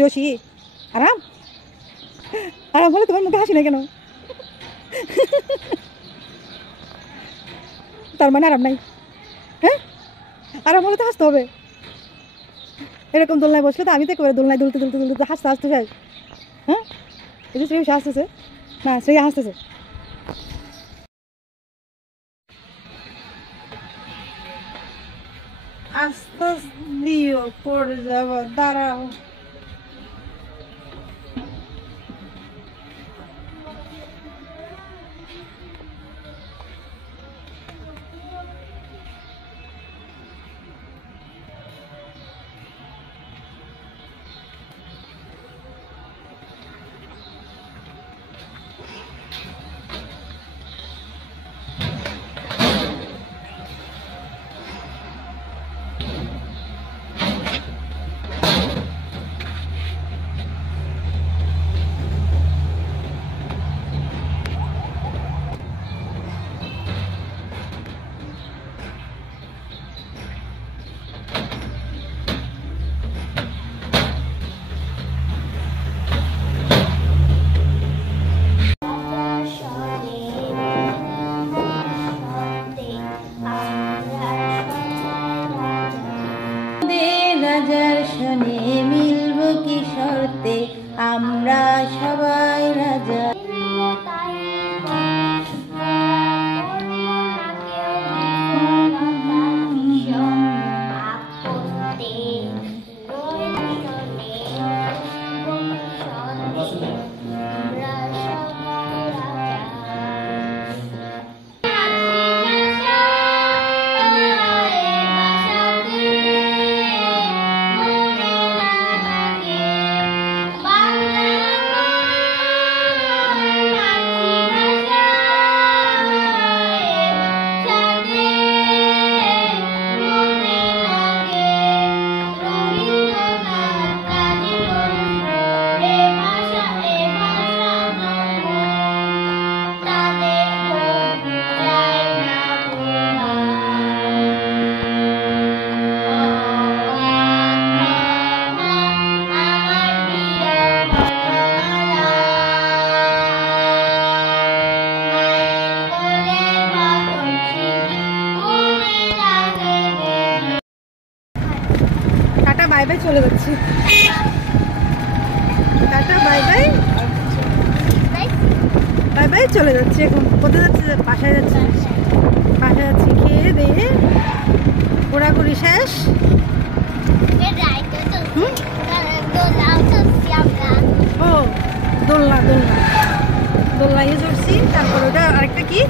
শ্রেয়সী আরাম আরাম বলে তোমার মুখে হাসি না কেন? তার মানে আরাম নাই? হ্যাঁ, আরাম হলে তো হাসতে হবে। এরকম দোলনায় বসলে তো আমি তো একেবারে দোলনায় দুলতে দুলতে দুলতে হাসতে হাসতে যাই। হ্যাঁ, এই যে শ্রেয়সী হাসতেছে না, শ্রেয়া হাসতেছে। আস্তে দিও পড়ে যাবো, দাঁড়াও। মিলব কি শর্তে আমরা সবাই রাজা। বাই বাই, চলে যাচ্ছি। Tata bye bye, bye bye, চলে যাচ্ছি। এখন কোথায় যাচ্ছি? বাসায় যাচ্ছি। বাসায় যাচ্ছি, খেয়ে দিয়ে ঘোরাঘুরি শেষ। ও দোলনা, দোলনায় চড়ছি। তারপর ওটা আরেকটা কি